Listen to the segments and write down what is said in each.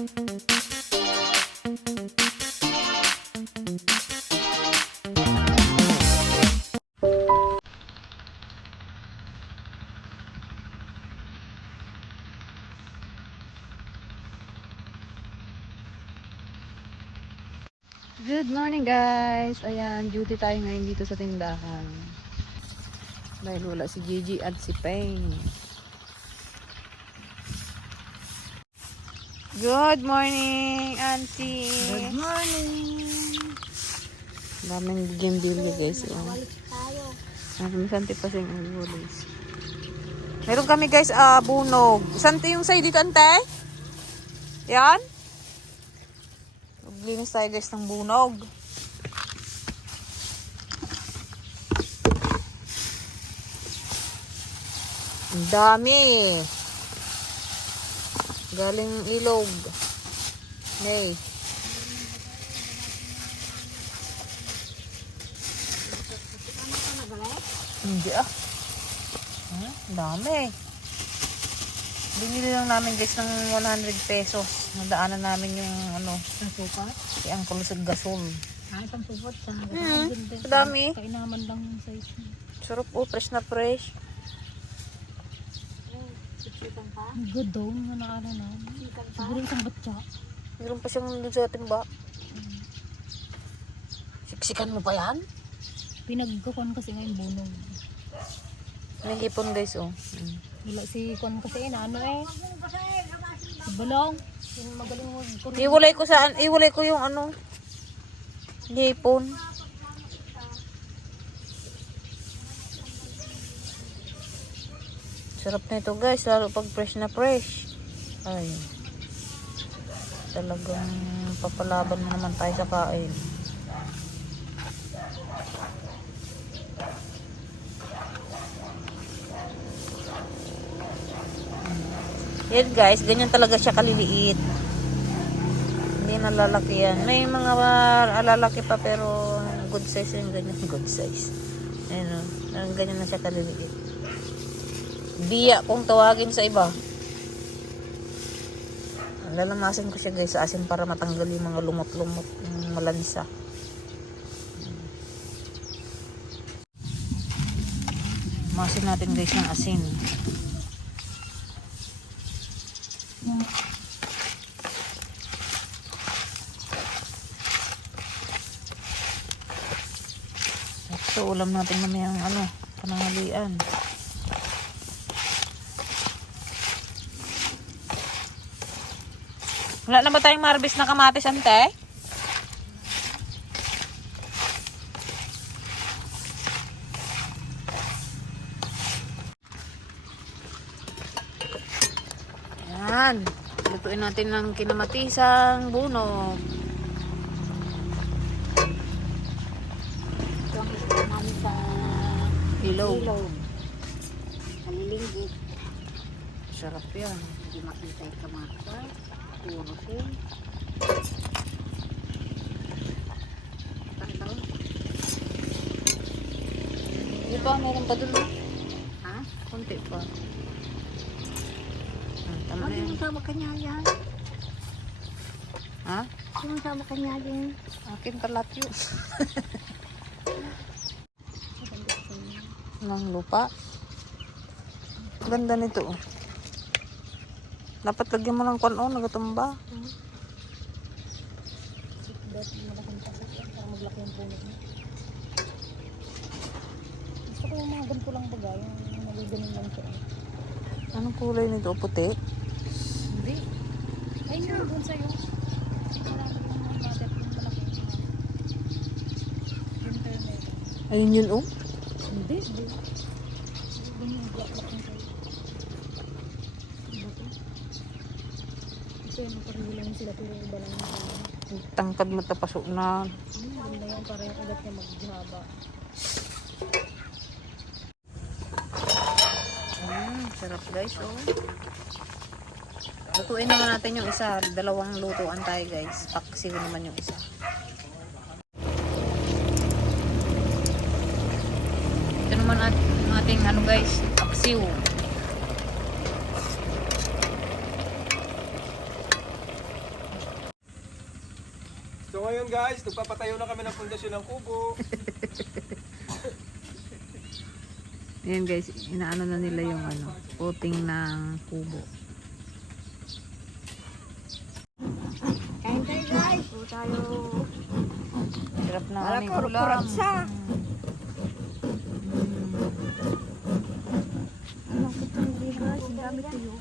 Good morning guys! Ayan, duty tayo ngayon dito sa tindahan. Dahil wala si Gigi at si Peng. Good morning, Auntie! Good morning! Daming bigyan-bilya guys. May santi pa siyang ulis. Meron kami guys, bunog. Santi yung sa'yo dito, Ante? Yan? Maglinis tayo guys ng bunog. Ang dami. Galing ilog. Nay. Hindi ang dami. Binili lang namin guys ng 100 pesos. Nadaanan namin yung Nasukat? yung kulusog gasol. Ay, pampupot sa Dami. kainaman lang yung size niya. Sarap fresh na fresh. Good daw, nga na siguro isang batya. Meron pa siyang nandun sa timba. Siksikan mo pa yan? Pinagkakon kasi ngayon bunog. May hipon guys Wala si kon kasi si Balong. Yung magaling mag Iwalay ko yung hipon. Sarap na ito guys, lalo pag fresh na fresh. Ay. Talagang papalaban mo naman tayo sa kain. Yan guys, ganyan talaga siya kaliliit. Hindi nalalaki yan. May mga lalaki pa pero good size yung ganyan. Good size. Ayan o. Ganyan na siya kaliliit. Biya kung tawagin sa iba. Lalamasin ko siya guys sa asin para matanggal yung mga lumot-lumot, yung malansa. Masin natin guys ng asin. Ito ulam natin namayang panangalian. Wala na ba tayong marbis na kamatis, Ante? Yan. Lutuin natin ng kinamatisang bunog. Mami sa Ilog. Kalilinggit. Sarap yan. Hindi makita yung kamata. Puro siya. Di ba? Meron pa dun. Ha? Kunti pa. Tama na Ano yan. yung sama kanya yan? Ha? Yung sama kanya yan? Akin kalat yun. Ng lupa. Ganda nito. Dapat lagyan mo ng kwan nagatumba. Dapat malaking tapos yan para maglaki yung puno niya. Gusto ko yung mga ganito lang bagay. Yung nagaganin lang siya. Anong kulay nito? Puti? Hindi. Ayun yun, doon sa'yo. Marami yung mga batet yung malaki. Yun tayo meron. Ayun yun Hindi. Ganyan yung black yung sa'yo. Bato. Kasi yung parang lang sila pero iba lang yung Tangkad matapasok na. ganda yan para yung ugat niya maghaba. Sarap guys Lutuin naman natin yung isa. Dalawang lutuan tayo guys. Paksiw naman yung isa. Ito naman ating guys. Paksiw. Ito. 1 So ngayon guys, nagpapatayo na kami ng pundasyon ng kubo. Ayan guys, inaano na nila yung ano, coating ng kubo. Kain tayo guys. O tayo. Sarap na Wala aming ko, ulam. kuratsa. Ang dami tuyo.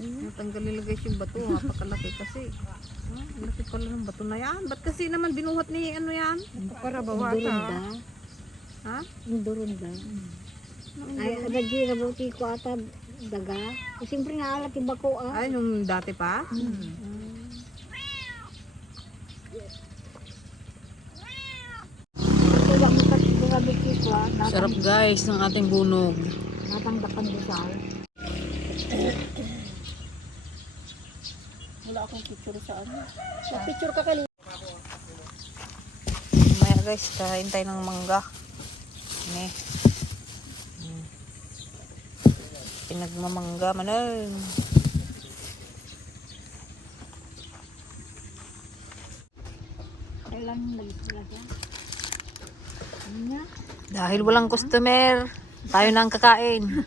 Natanggal nila guys yung bato. Napakalaki kasi. Ah, laki pala ng bato na yan. Ba't kasi naman binuhat ni ano yan? Para bawata. Ha? Indurunda. Ay, adagi na buti ko ata daga. Siyempre naalat iba ko ah. Ay, nung dati pa? Ito lang mo kasi grabe ko ah. Sarap guys ng ating bunog. Natangdakan desal. Wala akong picture sa ano. Picture ka kanina. Maya guys, kain tayo ng mangga. Ini. Pinagmamangga manon. Kailan lagi talaga. Niya. Dahil walang customer, tayo na ang kakain.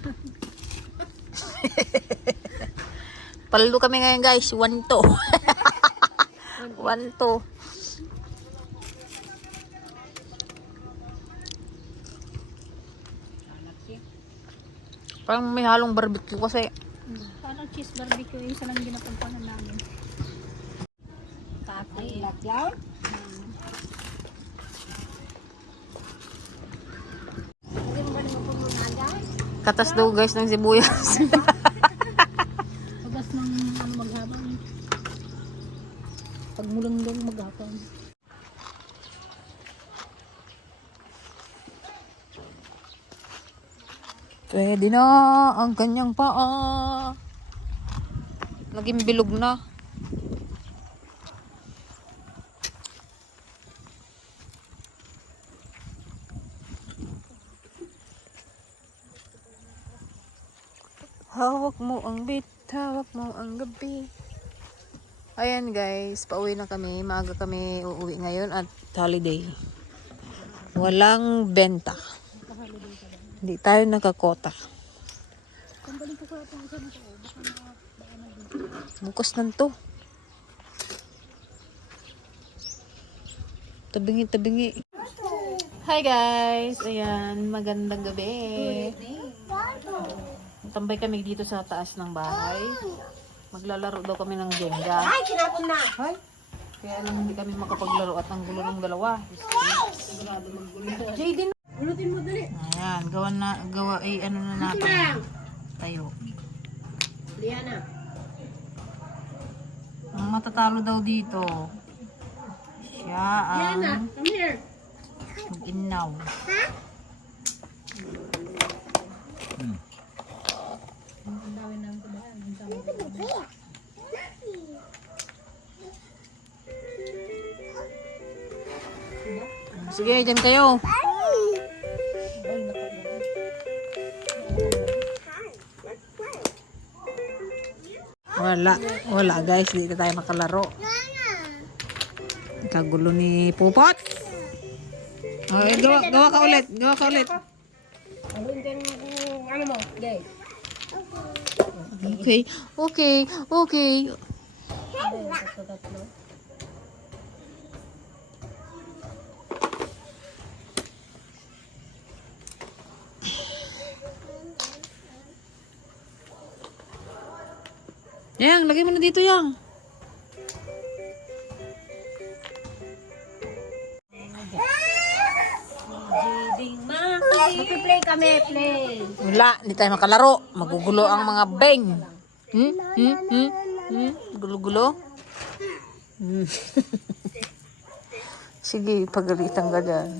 Paldo kami ngayon guys, 1-2. 1-2. Parang may halong barbecue kasi. Parang cheese barbecue yung isa lang ginapagpanan namin. Ay, latyaw. Katas daw guys ng sibuyas. Pagas ng ano maghapon. Pag mulunggong maghapon. Pwede na ang kanyang paa. Naging bilog na. Hawak mo ang bit, hawak mo ang gabi. Ayan guys, pauwi na kami. Maaga kami uuwi ngayon at holiday. Walang benta. Hindi tayo nakakota. Bukas na to. Tabingi. Hi guys! Ayan, magandang gabi. Tambay kami dito sa taas ng bahay. Maglalaro daw kami ng Jenga. Ay, kinapon na! Ay, kaya lang hindi kami makapaglaro at ang gulo ng dalawa. Jaden! Ulutin mo dali. Ayan, gawa ano na natin. Tayo. Liana. Ang matatalo daw dito. Siya ang Come here. mag-inaw. Sige, dyan kayo. Wala guys, hindi na tayo makalaro. Kagulo ni Pupot. Okay, gawa ka ulit. Ano mo? Gay. Okay. Yang, lagay mo na dito, Yang. Play kami, play. Wala, hindi tayo makalaro. Magugulo ang mga beng. Gulo-gulo. Sige, pagalitan ka dyan.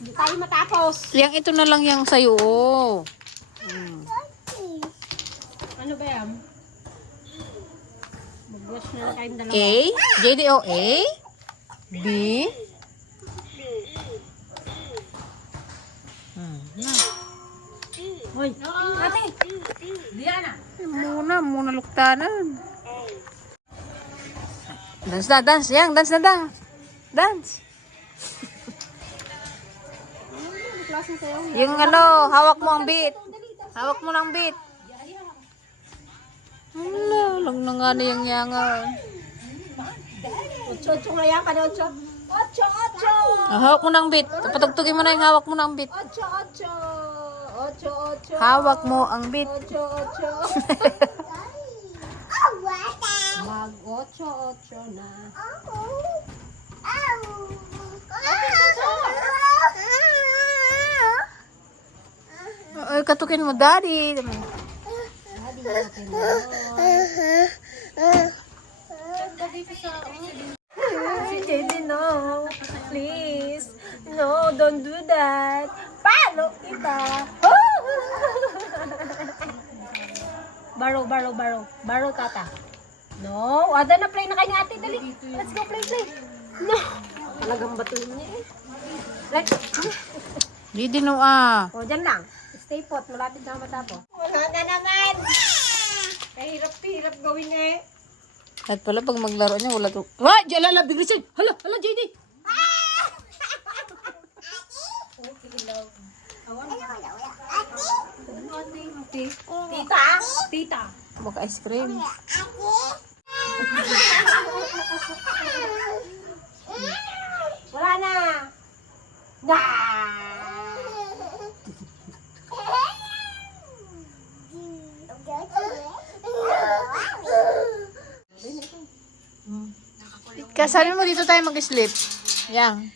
Hindi tayo matapos. Yang ito na lang yung sa'yo. Oh. Ano ba yan? Mag-wash na lang kayong dalawa. A? JDO-A? B? Hoy, ate! Diana! Muna luktanan. Dance na, dance. Yang, dance na, dance. Dance. Ano klaseng sayaw? Yung ano, hawak mo ang beat. Hawak mo ng beat. Wala, lang na nga na yung yangan. Ocho nga yan ka na, ocho. Ocho! Hawak mo ng beat. Patugtugin mo na yung hawak mo ng beat. Ocho! Hawak mo ang beat. Ocho! Mag-ocho na. Ay, katukin mo, daddy. Si JD, no. Please. No, don't do that. Palo kita. Baro, tata. No, ada na play na kayo ni ate. Dali. Let's go play. No. Talagang batuin niya eh. Let's. Didi no ah. O, dyan lang. Stay put. Malapit na matapos. Wala na naman. Kahirap gawin eh. At pala pag maglaro niya, wala to. Wah! Jalala, biglisin! Hala, JD! Tita. Baka ice cream. Wala na. Na. Kasabi mo dito tayo mag-sleep. Yang.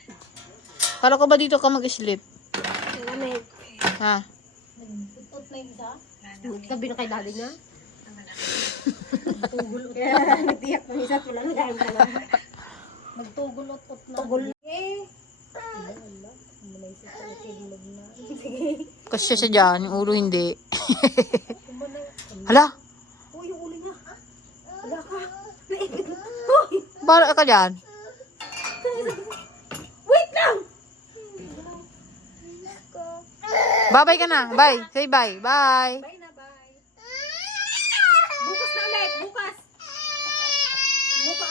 Kala ko ba dito ka mag-sleep? Ha? Sabi na kay daddy na. Tugulot. Nagtiyak ng isa. Wala na dahil ka na. Magtugulot-ot na. Tugul. Kasi siya dyan, yung ulo hindi. Hala? Uy, yung ulo niya. Wala ka. Bala ka dyan. Wait lang! Bye-bye ka na. Bye. Say bye. Bye. Bye na, bye. Bukas na ulit. Bukas. Buka.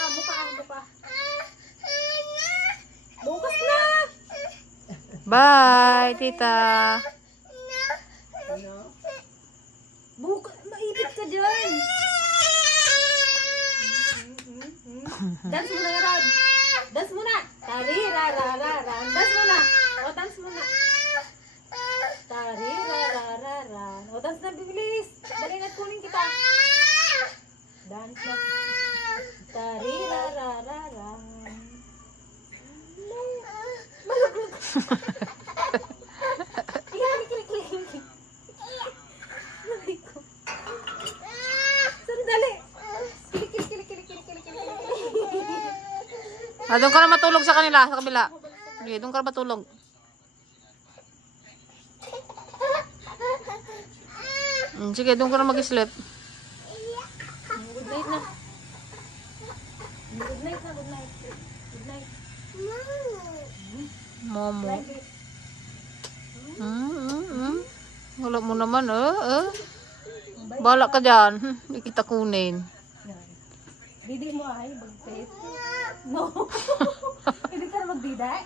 Bukas na. Bye, tita. Bukas. Maibig ka dyan. Dance muna nga, Rod. Dance muna. Tari-ra-ra-ra-ra. Dance muna. O, dance muna. Tari-ra-ra-ra-ra. O, dance na, bibilis. Dali na, kunin kita. Dance na. Tari-ra-ra-ra-ra. Malugod. Klik. Aray ko. Sandali. Kilik. Ah, doon ka na matulog sa kanila, sa kabila. Sige, doon ka na matulog. Sige, doon ka na mag-sleep. Good night na. Good night. Momo. Wala mo naman, Bala ka dyan. Hindi kita kunin. Didi mo ay mag-tape. No. Hindi ka na magdiday?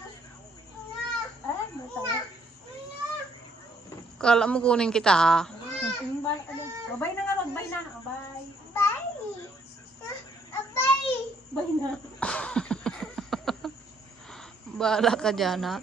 Matawa. Kala mo kunin kita, ha? Babay na nga, magbay na. Bye. Bye na. Bala ka dyan, ha?